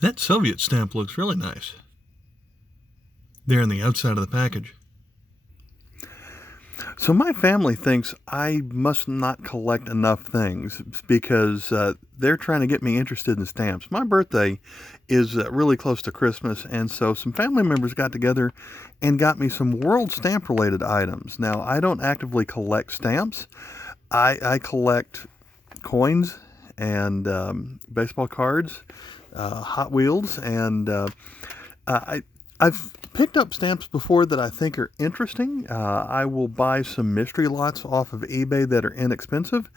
That Soviet stamp looks really nice. There on the outside of the package. So my family thinks I must not collect enough things because they're trying to get me interested in stamps. My birthday is really close to Christmas, and so some family members got together and got me some world stamp related items. Now, I don't actively collect stamps. I collect coins and baseball cards, Hot Wheels, and I've picked up stamps before that I think are interesting. I will buy some mystery lots off of eBay that are inexpensive,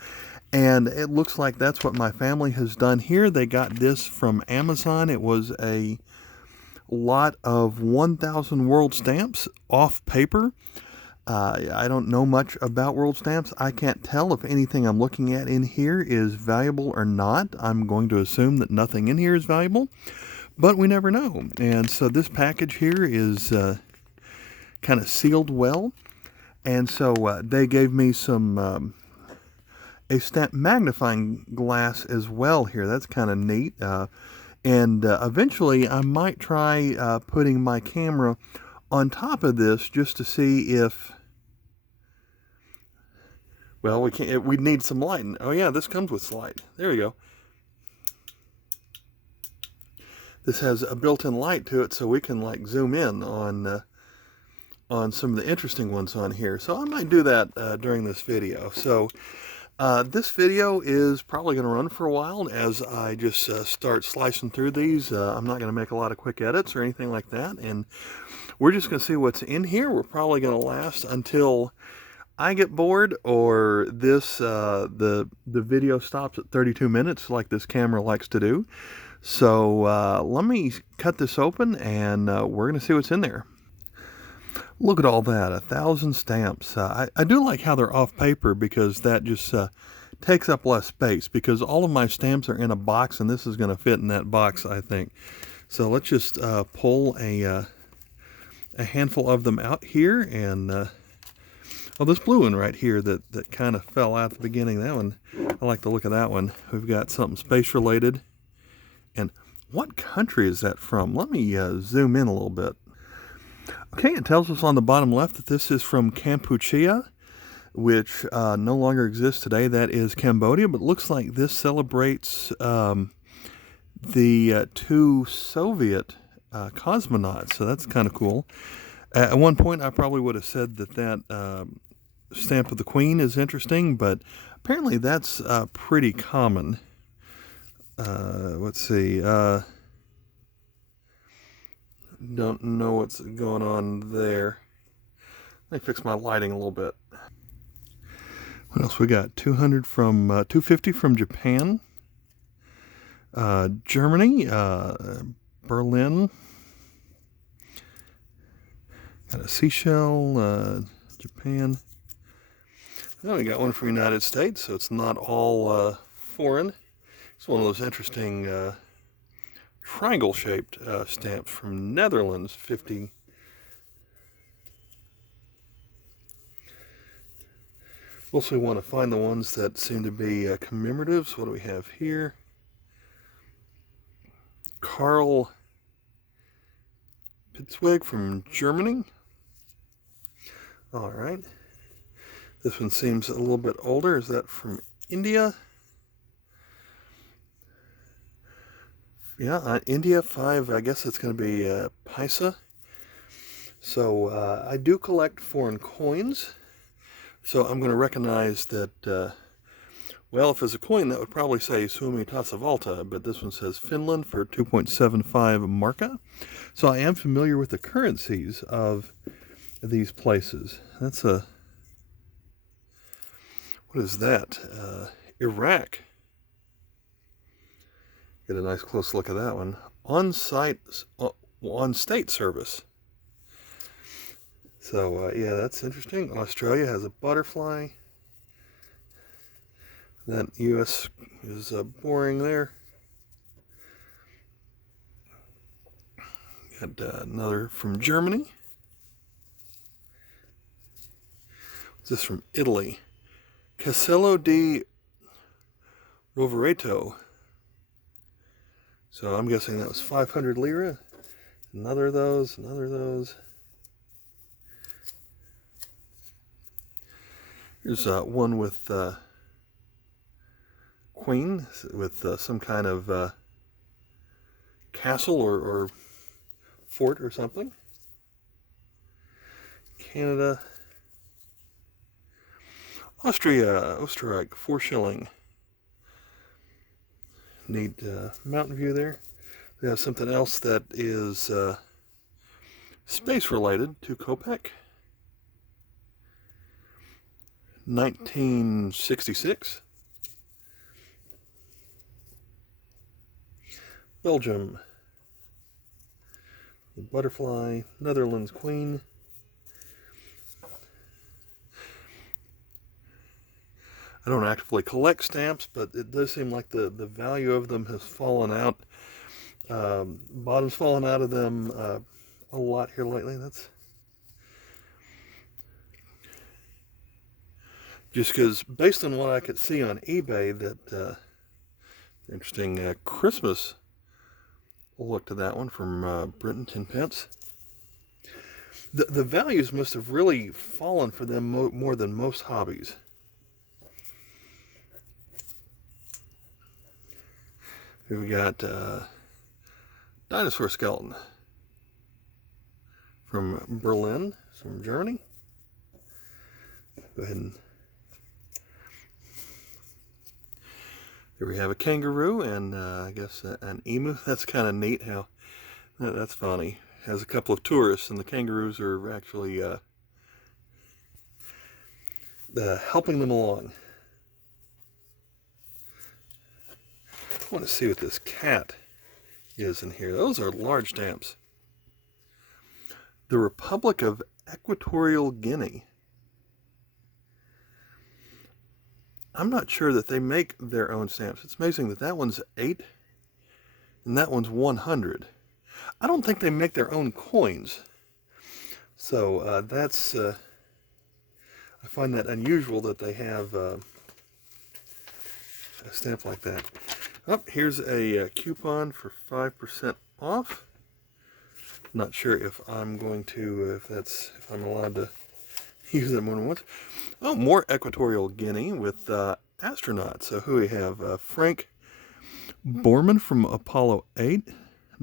and it looks like that's what my family has done here. They got this from Amazon. It was a lot of 1,000 world stamps off paper. I don't know much about world stamps. I can't tell if anything I'm looking at in here is valuable or not. I'm going to assume that nothing in here is valuable, but we never know. And so this package here is kind of sealed well. And so they gave me some a stamp magnifying glass as well here. That's kind of neat. And eventually I might try putting my camera on top of this just to see if, well, we need some light. Oh yeah, this comes with light. There we go. This has a built-in light to it, so we can like zoom in on some of the interesting ones on here. So I might do that during this video. So this video is probably going to run for a while as I just start slicing through these. I'm not going to make a lot of quick edits or anything like that, and we're just going to see what's in here. We're probably going to last until I get bored or this the video stops at 32 minutes like this camera likes to do. So let me cut this open and we're going to see what's in there. Look at all that, 1,000 stamps. I do like how they're off paper because that just takes up less space, because all of my stamps are in a box and this is going to fit in that box, I think. So let's just pull a handful of them out here, and oh, this blue one right here that kind of fell out at the beginning, that one, I like the look of that one. We've got something space related. And what country is that from? Let me zoom in a little bit. Okay, it tells us on the bottom left that this is from Cambodia, which no longer exists today. That is Cambodia, but it looks like this celebrates the two Soviet cosmonauts, so that's kind of cool. At one point, I probably would have said that stamp of the Queen is interesting, but apparently that's pretty common. Let's see. Don't know what's going on there. Let me fix my lighting a little bit. What else we got? 200 from 250 from Japan, Germany, Berlin. Got a seashell, Japan. Now we got one from the United States, so it's not all foreign. It's one of those interesting triangle-shaped stamps from Netherlands, 50. Also, we want to find the ones that seem to be commemoratives. What do we have here? Karl Pittswig from Germany. All right. This one seems a little bit older. Is that from India? Yeah, India 5, I guess it's going to be Paisa. So I do collect foreign coins. So I'm going to recognize that, well, if it's a coin, that would probably say Suomi Tasavalta, but this one says Finland for 2.75 marka. So I am familiar with the currencies of these places. That's a, what is that? Iraq. Get a nice close look at that one. On-state service. So yeah, that's interesting. Australia has a butterfly. That U.S. is boring there. Got another from Germany. What's this from Italy? Castello di Rovereto. So I'm guessing that was 500 lira. Another of those, another of those. Here's one with queen, with some kind of castle or fort or something. Canada. Austria, Österreich, 4 shilling. Neat mountain view there. We have something else that is space related, 2 kopeck. 1966. Belgium. The butterfly, Netherlands queen. I don't actively collect stamps, but it does seem like the value of them has fallen out. Bottom's fallen out of them a lot here lately. That's just because, based on what I could see on eBay, that interesting Christmas look to that one from Britain, 10 pence. The values must have really fallen for them more than most hobbies. Here we got Dinosaur Skeleton from Berlin, from Germany. Go ahead and... Here we have a kangaroo and I guess an emu. That's kind of neat how... That's funny. Has a couple of tourists, and the kangaroos are actually helping them along. I want to see what this cat is in here. Those are large stamps. The Republic of Equatorial Guinea. I'm not sure that they make their own stamps. It's amazing that that one's 8 and that one's 100. I don't think they make their own coins. So that's... I find that unusual that they have a stamp like that. Oh, here's a coupon for 5% off. Not sure if I'm going to, if I'm allowed to use them more than once. Oh, more Equatorial Guinea with astronauts. So who we have? Frank Borman from Apollo 8.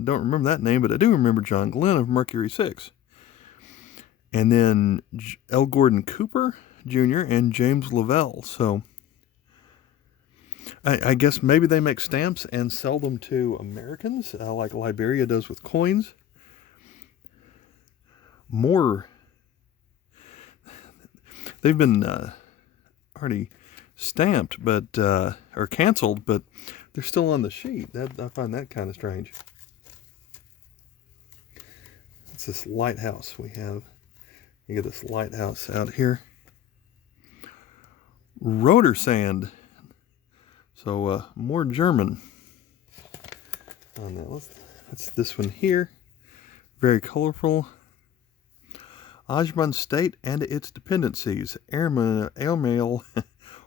Don't remember that name, but I do remember John Glenn of Mercury 6. And then L. Gordon Cooper Jr. and James Lavelle. So I guess maybe they make stamps and sell them to Americans, like Liberia does with coins. More. They've been already stamped, but or canceled, but they're still on the sheet. I find that kind of strange. It's this lighthouse we have. You get this lighthouse out here. Rotor sand. So more German. Oh, no, that's this one here. Very colorful. Ajman State and its dependencies. Airmail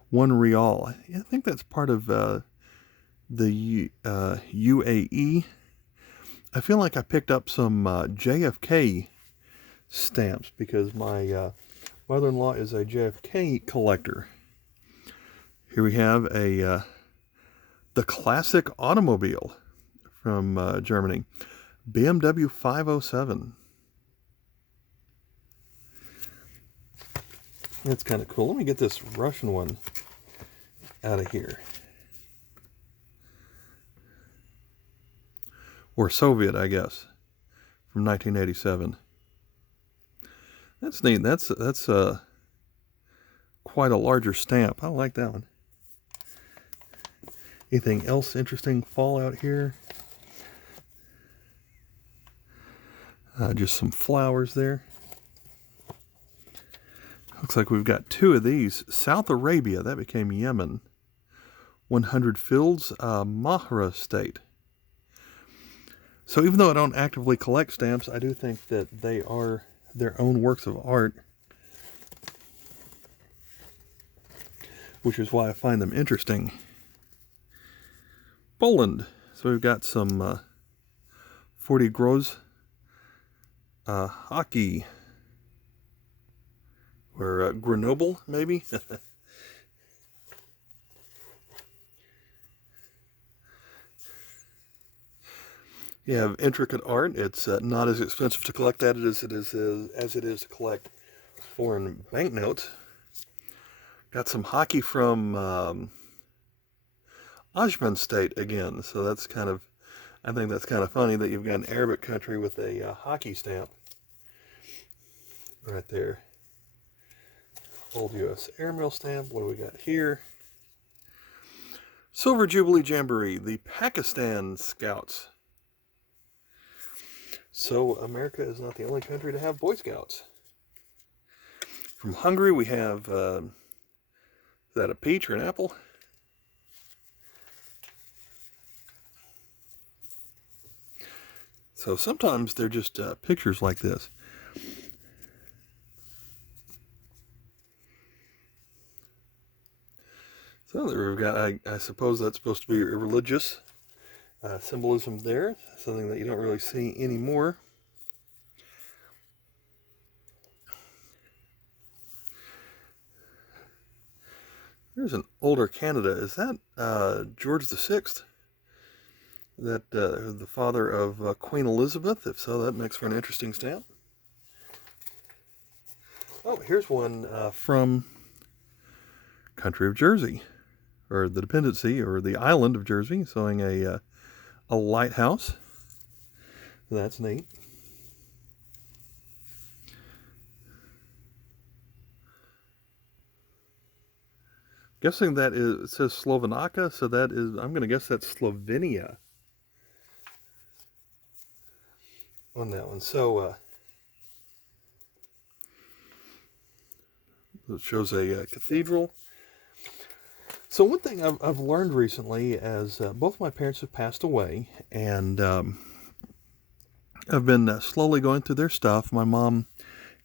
1 real. I think that's part of the UAE. I feel like I picked up some JFK stamps because my mother-in-law is a JFK collector. Here we have the classic automobile from Germany, BMW 507. That's kind of cool. Let me get this Russian one out of here. Or Soviet, I guess, from 1987. That's neat. That's quite a larger stamp. I like that one. Anything else interesting fall out here? Just some flowers there. Looks like we've got 2 of these. South Arabia, that became Yemen. 100 Fields, Mahra State. So even though I don't actively collect stamps, I do think that they are their own works of art, which is why I find them interesting. Poland, So we've got some 40 grows hockey, or Grenoble, maybe. You have intricate art. It's not as expensive to collect that as it is to collect foreign banknotes. Got some hockey from Ajman State again, so that's kind of, I think that's kind of funny that you've got an Arabic country with a hockey stamp right there. Old U.S. Airmail stamp. What do we got here? Silver Jubilee Jamboree, the Pakistan Scouts. So America is not the only country to have Boy Scouts. From Hungary we have, is that a peach or an apple? So sometimes they're just pictures like this. So there we've got, I suppose that's supposed to be a religious symbolism there, something that you don't really see anymore. There's an older Canada. Is that George VI? That the father of Queen Elizabeth? If so, that makes for an interesting stamp. Oh, here's one from country of Jersey, or the dependency, or the island of Jersey, showing a lighthouse. That's neat. Guessing that is, it says Slovakia, so that is, I'm going to guess that's Slovenia on that one. So it shows a cathedral. So one thing I've learned recently, as both my parents have passed away, and I've been slowly going through their stuff. My mom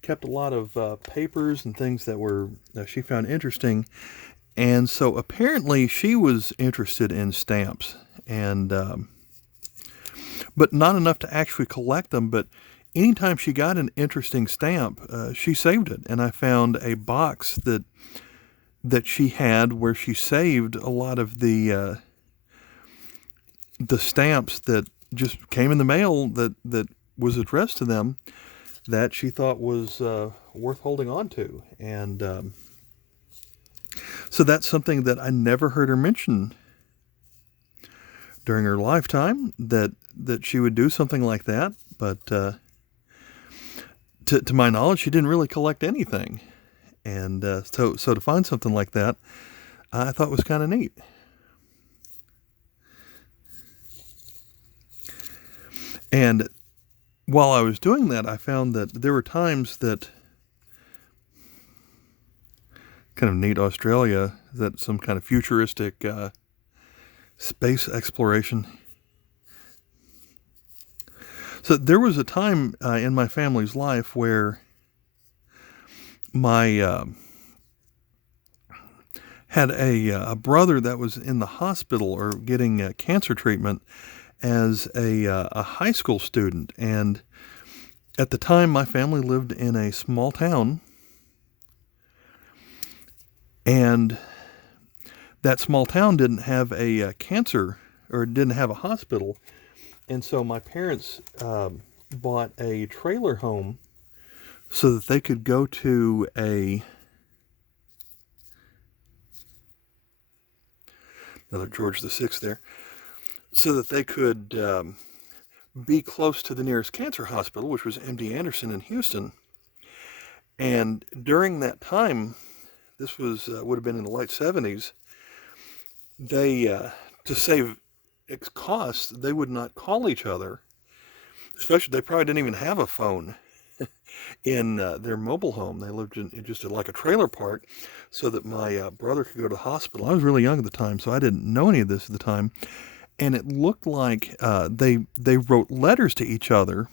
kept a lot of papers and things that were she found interesting. And so apparently she was interested in stamps, and but not enough to actually collect them. But anytime she got an interesting stamp, she saved it. And I found a box that she had where she saved a lot of the stamps that just came in the mail that was addressed to them, that she thought was worth holding on to. And so that's something that I never heard her mention during her lifetime, that she would do something like that. But to my knowledge, she didn't really collect anything. And so to find something like that, I thought was kind of neat. And while I was doing that, I found that there were times that, kind of neat, Australia, that some kind of futuristic space exploration. So there was a time in my family's life where my had a brother that was in the hospital or getting cancer treatment as a high school student. And at the time, my family lived in a small town, and that small town didn't have a cancer, or didn't have a hospital. And so my parents bought a trailer home so that they could go to another George VI there, so that they could be close to the nearest cancer hospital, which was MD Anderson in Houston. And during that time, this was would have been in the late 70s, they, to save costs, they would not call each other. Especially, they probably didn't even have a phone in their mobile home. They lived in just like a trailer park, so that my brother could go to the hospital. I was really young at the time, so I didn't know any of this at the time. And it looked like they wrote letters to each other.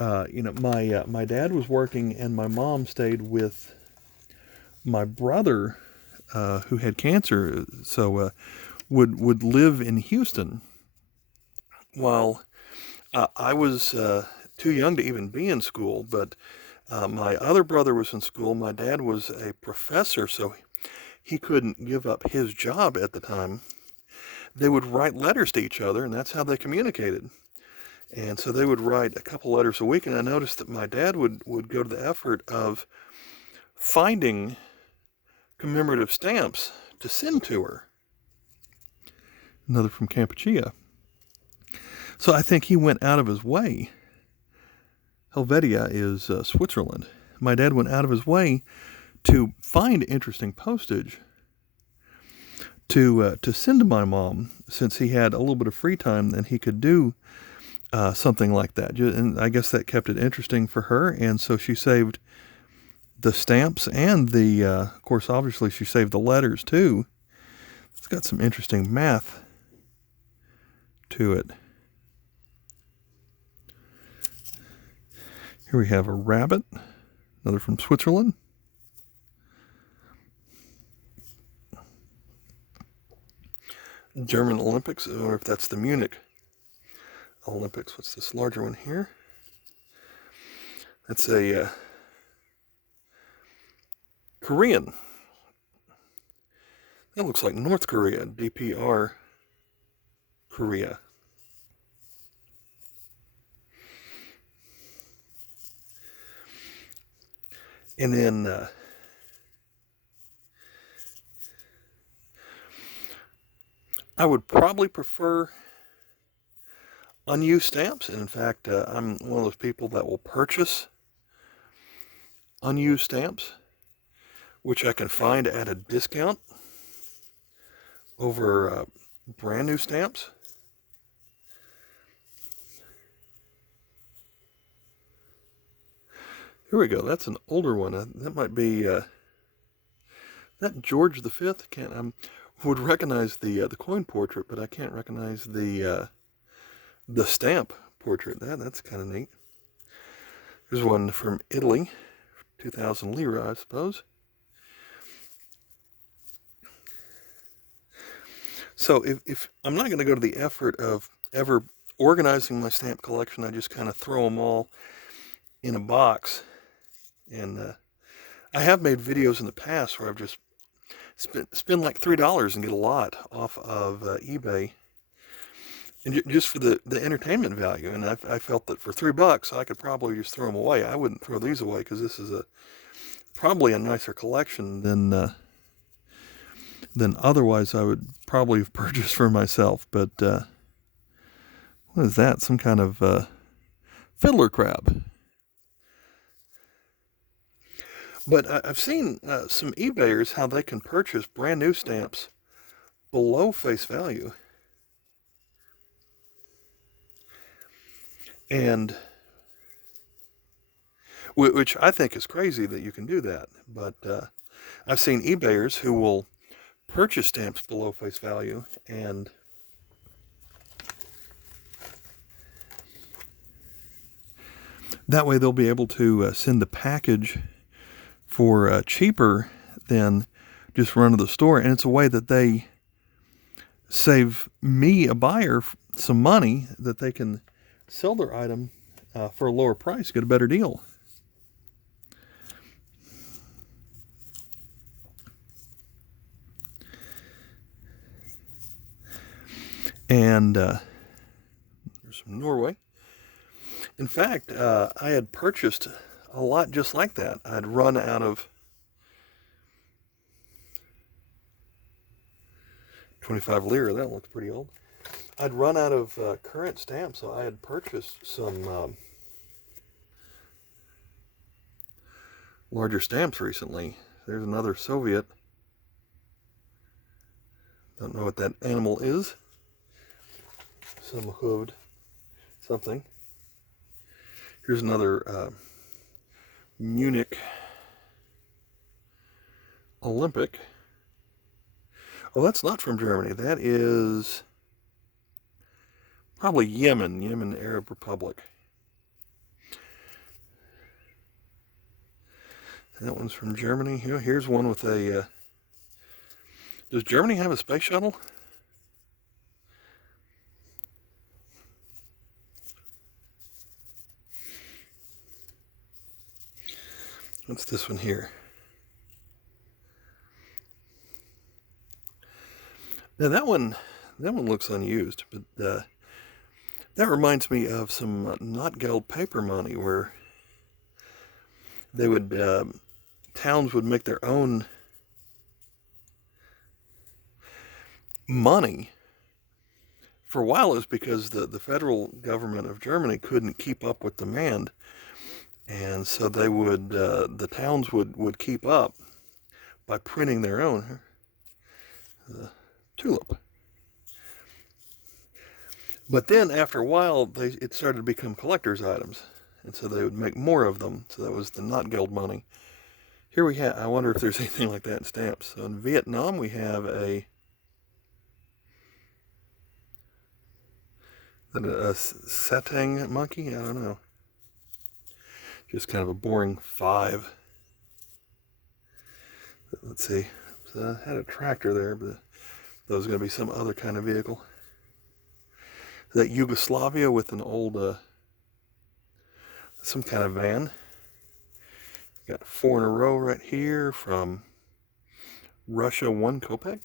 My dad was working, and my mom stayed with my brother, who had cancer, so would live in Houston. while I was too young to even be in school, but my other brother was in school. My dad was a professor, so he couldn't give up his job at the time. They would write letters to each other, and that's how they communicated. And so they would write a couple letters a week, and I noticed that my dad would go to the effort of finding commemorative stamps to send to her. Another from Cambodia. So I think he went out of his way. Helvetia is Switzerland. My dad went out of his way to find interesting postage to send to my mom, since he had a little bit of free time and he could do something like that. And I guess that kept it interesting for her, and so she saved the stamps and the, of course, obviously she saved the letters too. It's got some interesting math to it. Here we have a rabbit, another from Switzerland. German Olympics, I wonder if that's the Munich Olympics. What's this larger one here? That's a Korean. That looks like North Korea, DPR Korea. And then I would probably prefer unused stamps. And in fact, I'm one of those people that will purchase unused stamps, which I can find at a discount over brand new stamps. Here we go. That's an older one. That might be that George V. Would recognize the coin portrait, but I can't recognize the stamp portrait. That's kind of neat. Here's one from Italy, 2,000 lira, I suppose. So if I'm not going to go to the effort of ever organizing my stamp collection, I just kind of throw them all in a box. And I have made videos in the past where I've just spend like $3 and get a lot off of eBay, and just for the entertainment value. And I felt that for $3 I could probably just throw them away. I wouldn't throw these away because this is probably a nicer collection than otherwise I would probably have purchased for myself. But what is that? Some kind of fiddler crab. But I've seen some eBayers how they can purchase brand new stamps below face value. And which I think is crazy that you can do that. But I've seen eBayers who will purchase stamps below face value, and that way they'll be able to send the package for cheaper than just run to the store. And it's a way that they save me, a buyer, some money, that they can sell their item for a lower price, get a better deal. And there's some Norway. In fact, I had purchased a lot just like that. I'd run out of 25 lira. That looks pretty old. I'd run out of current stamps, so I had purchased some larger stamps recently. There's another Soviet. Don't know what that animal is. Some hooved something. Here's another Munich Olympic. Oh, that's not from Germany. That is probably Yemen, Arab Republic. That one's from Germany. Here's one with a... does Germany have a space shuttle? What's this one here? Now that one looks unused, but that reminds me of some not geld paper money, where they would towns would make their own money. For a while, it was because the federal government of Germany couldn't keep up with demand, and so they would the towns would keep up by printing their own. Tulip. But then after a while, it started to become collector's items, and so they would make more of them. So that was the not geld money. Here we have, I wonder if there's anything like that in stamps. So in Vietnam, we have a satang monkey. I don't know. Just kind of a boring 5. Let's see. So I had a tractor there, but that was going to be some other kind of vehicle. Is that Yugoslavia with an old, some kind of van? Got 4 in a row right here from Russia, 1 kopeck.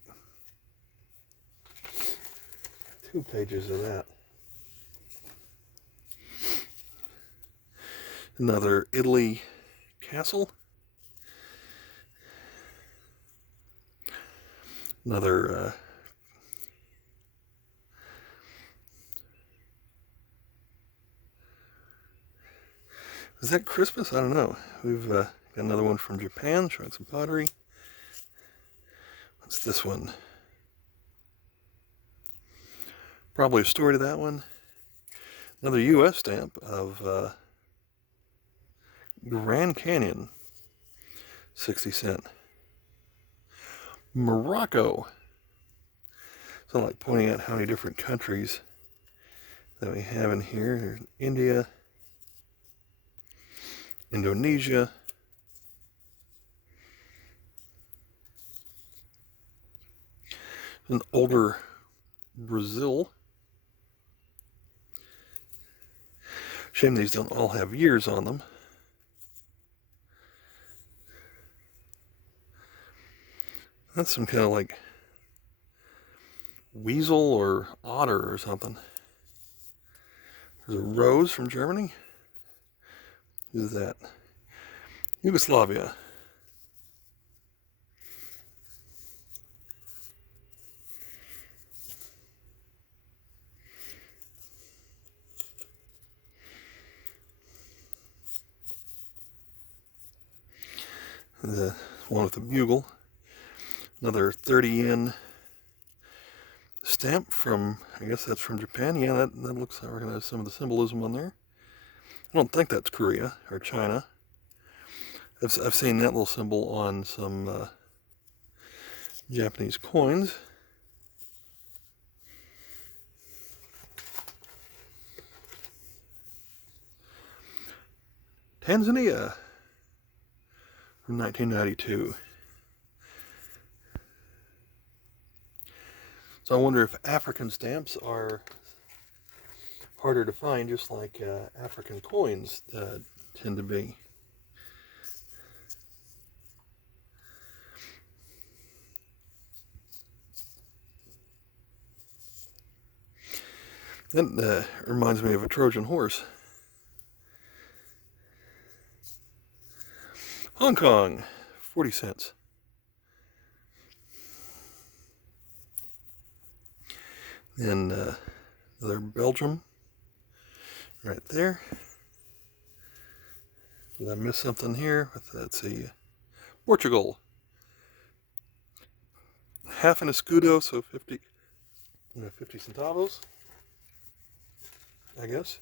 2 pages of that. Another Italy castle. Another is that Christmas? I don't know. We've got another one from Japan showing some pottery. What's this one? Probably a story to that one. Another U.S. stamp of Grand Canyon, 60 cent. Morocco. So like pointing out how many different countries that we have in here. There's India, Indonesia, an older Brazil. Shame these don't all have years on them. That's some kind of like weasel or otter or something. There's a rose from Germany. Who's that? Yugoslavia. The one with the bugle. Another 30 yen stamp from, I guess that's from Japan. Yeah, that looks, I recognize some of the symbolism on there. I don't think that's Korea or China. I've seen that little symbol on some Japanese coins. Tanzania from 1992. So I wonder if African stamps are harder to find, just like African coins tend to be. That reminds me of a Trojan horse. Hong Kong, 40 cents. And another Belgium, right there. Did I miss something here? Let's see, Portugal. Half an escudo, so 50 centavos, I guess.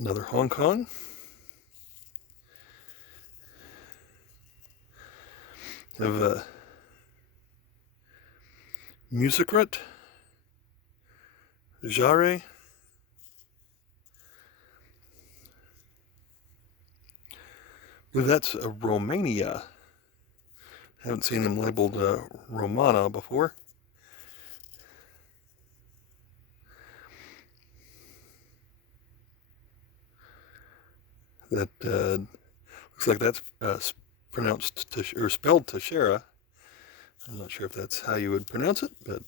Another Hong Kong. Have a Musicret, Jarre, I believe that's a Romania. Haven't seen them labeled Romana before. That looks like that's pronounced or spelled Tashera. I'm not sure if that's how you would pronounce it, but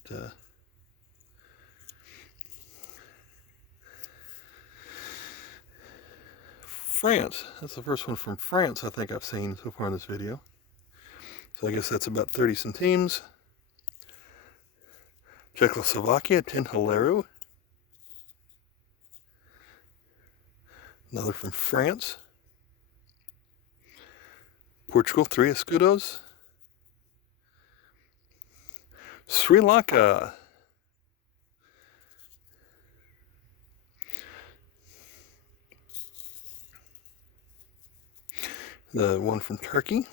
France. That's the first one from France I think I've seen so far in this video. So I guess that's about 30 centimes. Czechoslovakia, 10 haleru. Another from France. Portugal, 3 escudos. Sri Lanka. The one from Turkey.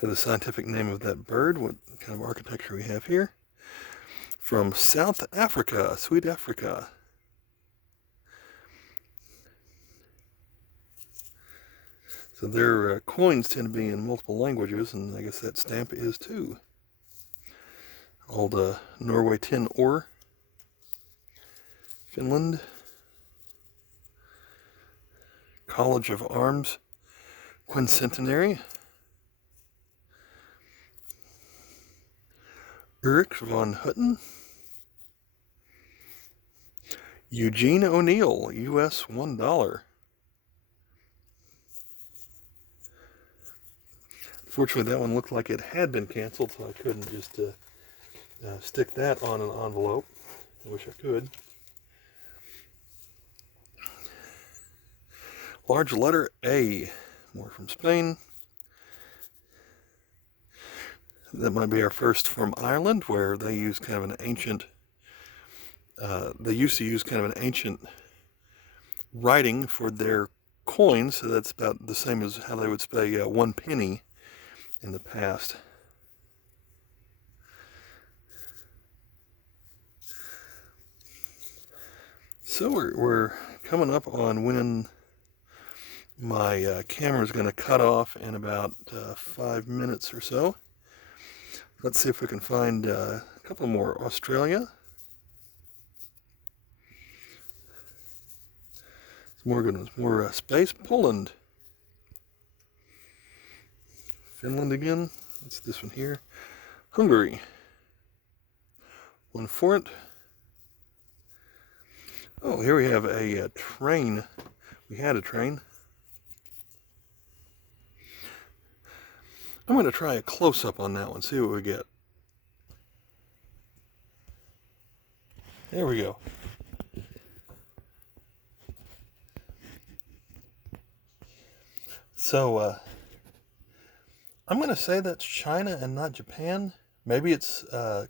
Have the scientific name of that bird, what kind of architecture we have here. From South Africa, Sweet Africa. So their coins tend to be in multiple languages, and I guess that stamp is too. Old Norway 10 ore. Finland. College of Arms Quincentenary. Ulrich von Hutten. Eugene O'Neill, US $1. Fortunately, that one looked like it had been canceled, so I couldn't just stick that on an envelope. I wish I could. Large letter A, more from Spain. That might be our first from Ireland, where they use kind of an ancient, they used to use kind of an ancient writing for their coins, so that's about the same as how they would say 1 penny in the past. So we're coming up on when my camera is going to cut off in about 5 minutes or so. Let's see if we can find a couple more. Australia. More space. Poland. Finland again. That's this one here. Hungary. 1 forint. Oh, here we have a train. We had a train. I'm going to try a close-up on that one, see what we get. There we go. So, I'm going to say that's China and not Japan. Maybe it's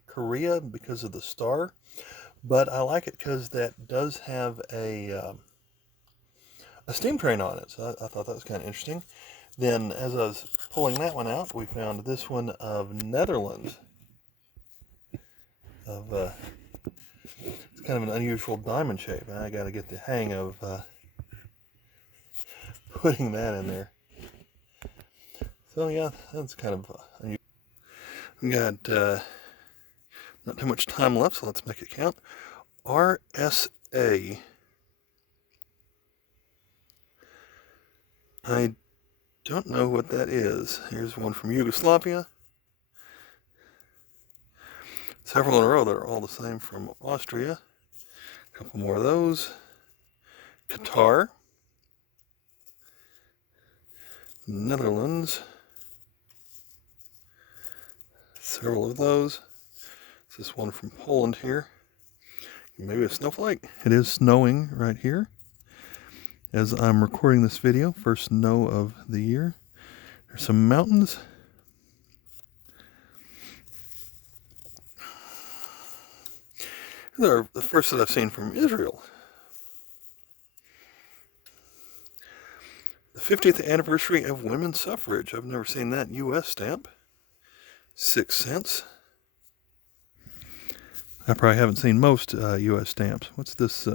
Korea because of the star. But I like it because that does have a steam train on it. So I thought that was kind of interesting. Then, as I was pulling that one out, we found this one of Netherlands. It's kind of an unusual diamond shape. I got to get the hang of putting that in there. So yeah, that's kind of unusual. We got not too much time left, so let's make it count. RSA. I don't know what that is. Here's one from Yugoslavia. Several in a row that are all the same from Austria. A couple more of those. Qatar. Netherlands. Several of those. This one from Poland here. Maybe a snowflake. It is snowing right here as I'm recording this video. First snow of the year. There's some mountains. They're the first that I've seen from Israel. The 50th anniversary of women's suffrage. I've never seen that U.S. stamp. 6 cents. I probably haven't seen most U.S. stamps. What's this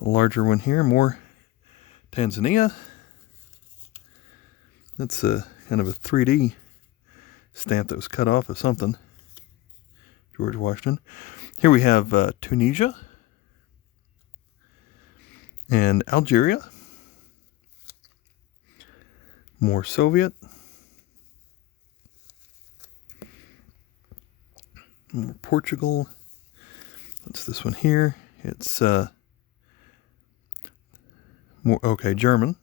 larger one here? More Tanzania. That's kind of a 3D stamp that was cut off of something. George Washington. Here we have Tunisia. And Algeria. More Soviet. More Portugal. What's this one here? It's more, okay, German.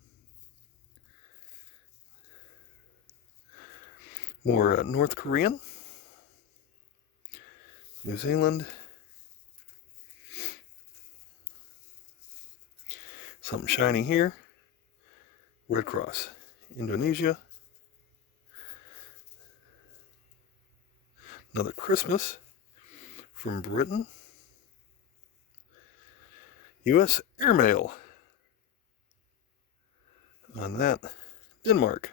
More North Korean. New Zealand. Something shiny here. Red Cross. Indonesia. Another Christmas from Britain. U.S. Airmail. On that, Denmark.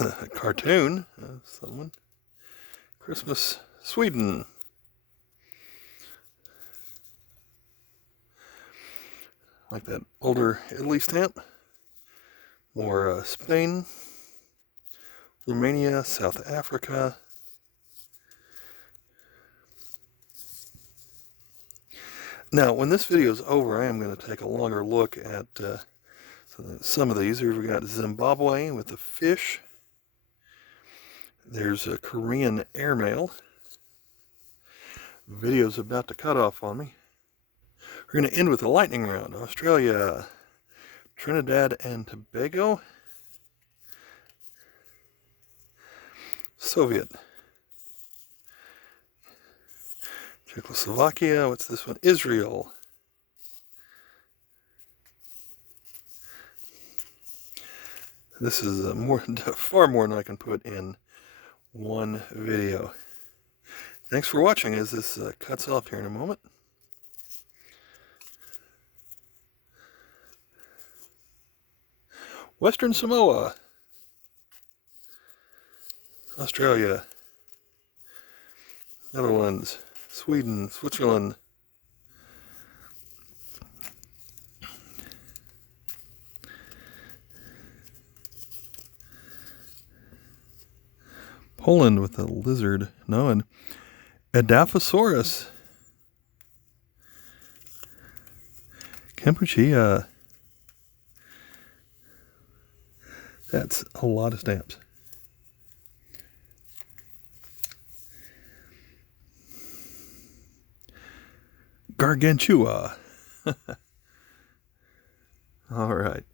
A cartoon. Someone. Christmas, Sweden. Like that older Italy stamp. More Spain. Romania, South Africa. Now, when this video is over, I am going to take a longer look at some of these. Here we've got Zimbabwe with the fish. There's a Korean airmail. Video's about to cut off on me. We're going to end with a lightning round. Australia, Trinidad and Tobago. Soviet. Czechoslovakia. What's this one? Israel. This is far more than I can put in one video. Thanks for watching as this cuts off here in a moment. Western Samoa. Australia. Netherlands. Sweden. Switzerland. Poland with a lizard. No, and Edaphosaurus. Cambodia. That's a lot of stamps. Gargantua. All right.